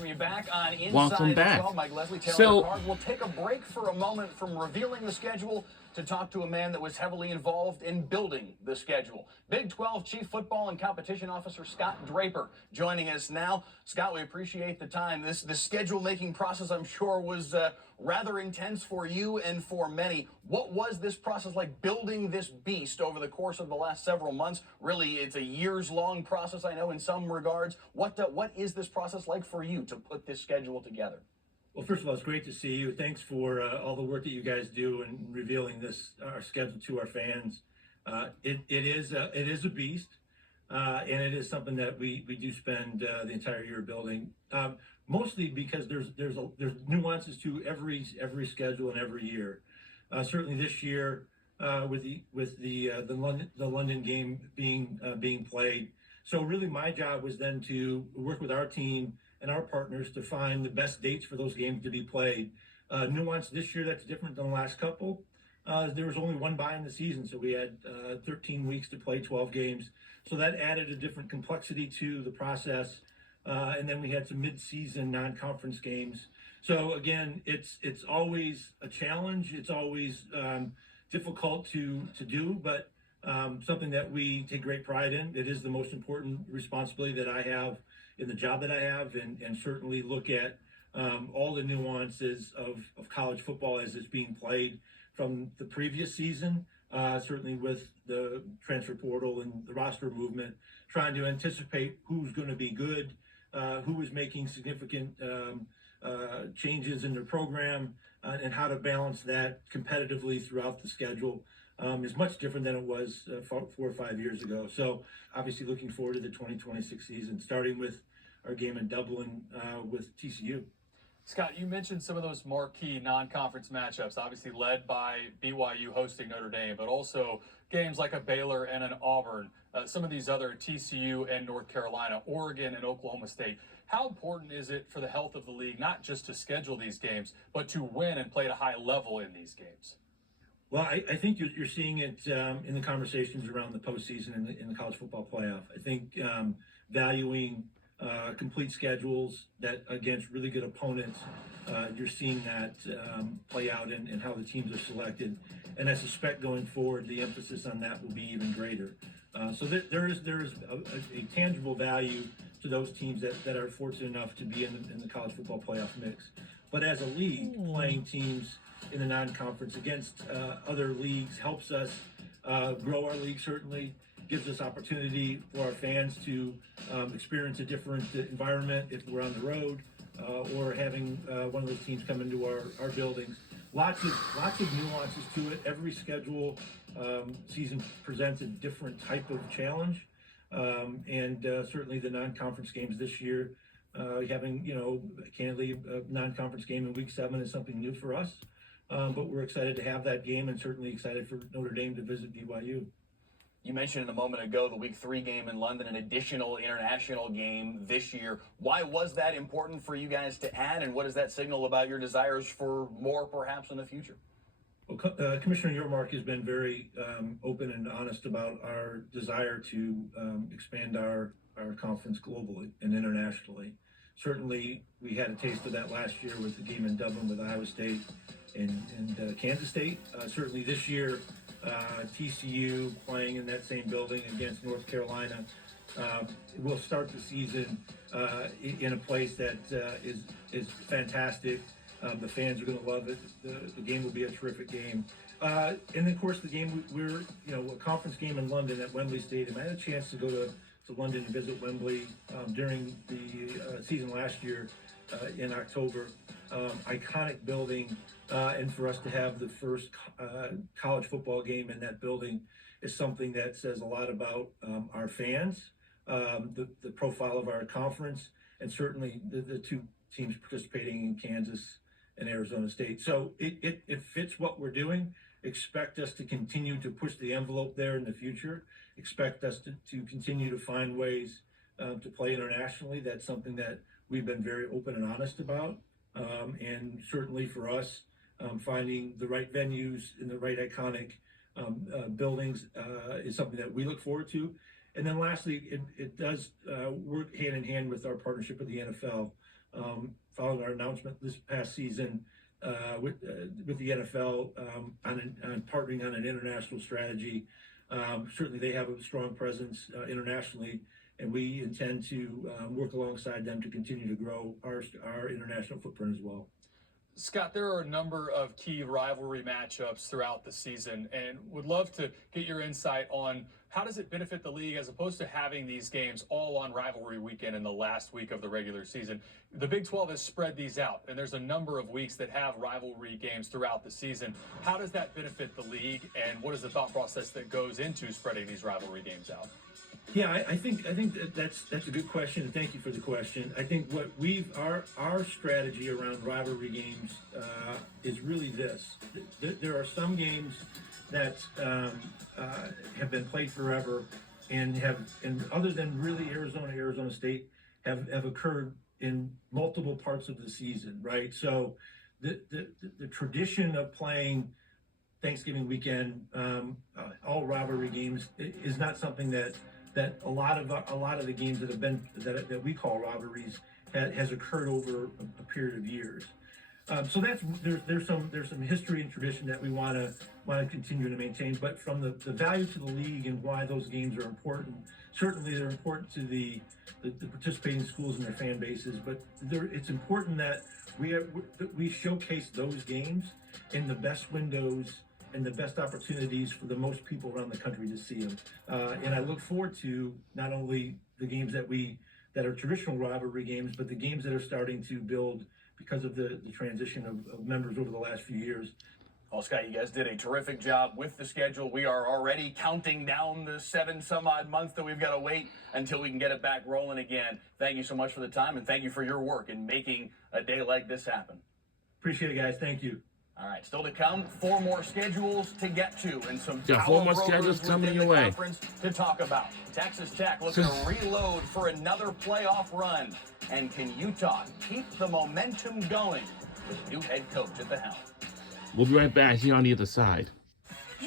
welcome you back on Inside Welcome back. the 12. Mike Leslie, Taylor So- Card. We'll take a break for a moment from revealing the schedule to talk to a man that was heavily involved in building the schedule. Big 12 Chief Football and Competition Officer Scott Draper joining us now. Scott, we appreciate the time. This schedule-making process, I'm sure, was rather intense for you and for many. What was this process like, building this beast over the course of the last several months? Really, it's a years-long process, I know, in some regards. What is this process like for you to put this schedule together? Well, first of all, it's great to see you. Thanks for all the work that you guys do in revealing our schedule to our fans. It is a beast, and it is something that we do spend the entire year building. Mostly because there's nuances to every schedule and every year. Certainly this year, with the London game being played. So really, my job was then to work with our team and our partners to find the best dates for those games to be played. Nuance this year that's different than the last couple. There was only one bye in the season, so we had 13 weeks to play 12 games. So that added a different complexity to the process. And then we had some mid-season non-conference games. So again, it's always a challenge. It's always difficult to do, but something that we take great pride in. It is the most important responsibility that I have in the job that I have, and certainly look at all the nuances of college football as it's being played from the previous season, certainly with the transfer portal and the roster movement, trying to anticipate who's going to be good, who is making significant changes in their program, and how to balance that competitively throughout the schedule. Is much different than it was 4 or 5 years ago. So obviously looking forward to the 2026 season, starting with our game in Dublin with TCU. Scott, you mentioned some of those marquee non-conference matchups, obviously led by BYU hosting Notre Dame, but also games like a Baylor and an Auburn, some of these other TCU and North Carolina, Oregon and Oklahoma State. How important is it for the health of the league, not just to schedule these games, but to win and play at a high level in these games? Well, I think you're seeing it in the conversations around the postseason in the college football playoff. I think valuing complete schedules that against really good opponents, you're seeing that play out in how the teams are selected. And I suspect going forward, the emphasis on that will be even greater. So there is a tangible value to those teams that are fortunate enough to be in the college football playoff mix. But as a league, playing teams in the non-conference against other leagues helps us grow our league, certainly gives us opportunity for our fans to experience a different environment if we're on the road or having one of those teams come into our buildings. Lots of nuances to it. Every schedule season presents a different type of challenge, and certainly the non-conference games this year, having candidly a non-conference game in week 7 is something new for us. But we're excited to have that game, and certainly excited for Notre Dame to visit BYU. You mentioned a moment ago the week 3 game in London, an additional international game this year. Why was that important for you guys to add, and what does that signal about your desires for more perhaps in the future? Well, Commissioner Yormark has been very open and honest about our desire to expand our conference globally and internationally. Certainly, we had a taste of that last year with the game in Dublin with Iowa State and Kansas State. Certainly this year, TCU playing in that same building against North Carolina. We'll start the season in a place that is fantastic. The fans are going to love it. The game will be a terrific game. And then, of course, the game we're a conference game in London at Wembley Stadium. I had a chance to go to London and visit Wembley during the season last year in October. Iconic building, and for us to have the first college football game in that building is something that says a lot about our fans, the profile of our conference, and certainly the two teams participating in Kansas and Arizona State. So it fits what we're doing. Expect us to continue to push the envelope there in the future. Expect us to continue to find ways to play internationally. That's something that we've been very open and honest about. And certainly for us, finding the right venues in the right iconic buildings is something that we look forward to. And then lastly, it does work hand in hand with our partnership with the NFL. following our announcement this past season with the NFL on partnering on an international strategy. Certainly, they have a strong presence internationally, and we intend to work alongside them to continue to grow our international footprint as well. Scott, there are a number of key rivalry matchups throughout the season, and would love to get your insight on how does it benefit the league as opposed to having these games all on rivalry weekend in the last week of the regular season. The Big 12 has spread these out, and there's a number of weeks that have rivalry games throughout the season. How does that benefit the league, and what is the thought process that goes into spreading these rivalry games out? Yeah, I think that's a good question, and thank you for the question. I think what our strategy around rivalry games is really this: there are some games that have been played forever, and other than really Arizona State, have occurred in multiple parts of the season, right? So the tradition of playing Thanksgiving weekend all rivalry games is not something that a lot of the games that we call rivalries has occurred over a period of years. So there's some history and tradition that we want to continue to maintain. But from the value to the league and why those games are important, certainly they're important to the participating schools and their fan bases. But it's important that we showcase those games in the best windows and the best opportunities for the most people around the country to see them. And I look forward to not only the games that are traditional rivalry games, but the games that are starting to build because of the transition of members over the last few years. Well, Scott, you guys did a terrific job with the schedule. We are already counting down the 7 some odd months that we've got to wait until we can get it back rolling again. Thank you so much for the time, and thank you for your work in making a day like this happen. Appreciate it, guys. Thank you. All right, still to come, 4 more schedules to get to, and some Yeah, 4 more schedules coming your way. Conference to talk about. Texas Tech looking to reload for another playoff run, and can Utah keep the momentum going with a new head coach at the helm? We'll be right back here on the other side.